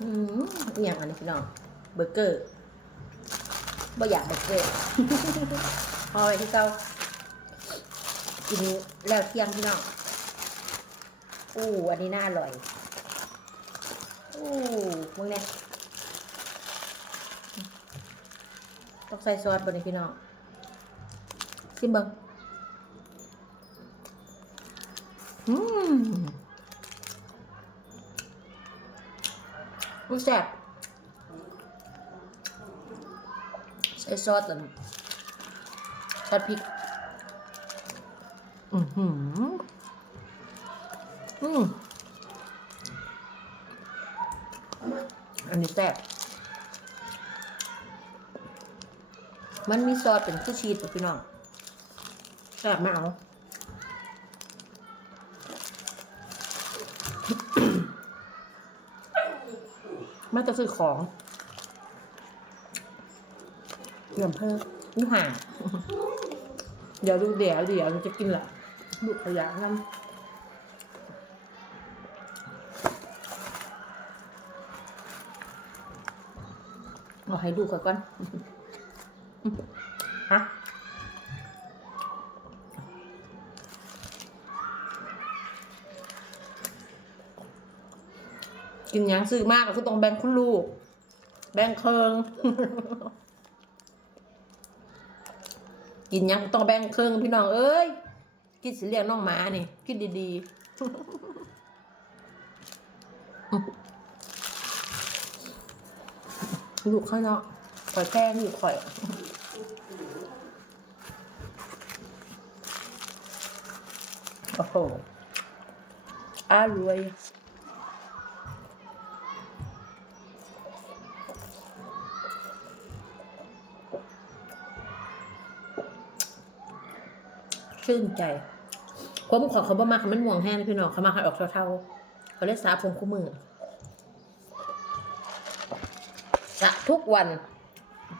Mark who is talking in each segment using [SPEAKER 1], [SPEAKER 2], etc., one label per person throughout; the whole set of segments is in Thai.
[SPEAKER 1] อืมอหย่างอันนี้พี่น้องเบอร์เกอร์บ่อยากเบอร์เกอร์ พอไปที่เก้ากินแล้วเที่ยงพี่น้องอู้อันนี้น่าอร่อยอู้มึงเนี่ยต้องใส่ซอสบนนี้พี่น้องชิมเบิ้งอืม มันแซ่บใส่ซอสแล้วซอสพริก อือหือ อืมอันนี้แซ่บมันมีซอสเป็นคือชีสป่ะพี่น้องแซ่บไหมเอา มาจะซื้อของเตรียมเพิ่มนี่ห่าเดี๋ยวดูเดี๋ยวเดี๋ยวเราจะกินละดูขยะน้ำเอาให้ดูก่อนก่อนฮะ กินยังซื้อมากก็คือต้องแบ่งคุณลูก แบ่งเคิง กินยังต้องแบ่งเครึ่งพี่น้องเอ้ยกินสิเลี้ยงน้องหมานี่คิดดีๆลูกข้างนอกข่อยแป้งอยู่ข่อยโอ้โหอร่อย ชื่นใจผมขอเขาบ่มาเขามันม่วงแห้งนะพี่น้องเขามาขาออกเท่าๆเขาเรียกสาผมคู่มือสะทุกวัน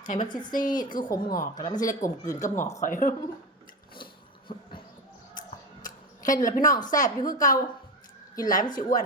[SPEAKER 1] ไห้มันซิซี่คือขมหงอกแล้วมันจะได้กลมกลืนกับหงอกข่อยเห็นแล้วพี่น้องแซ่บอยู่คือเกากินหลายมันสิอ้วน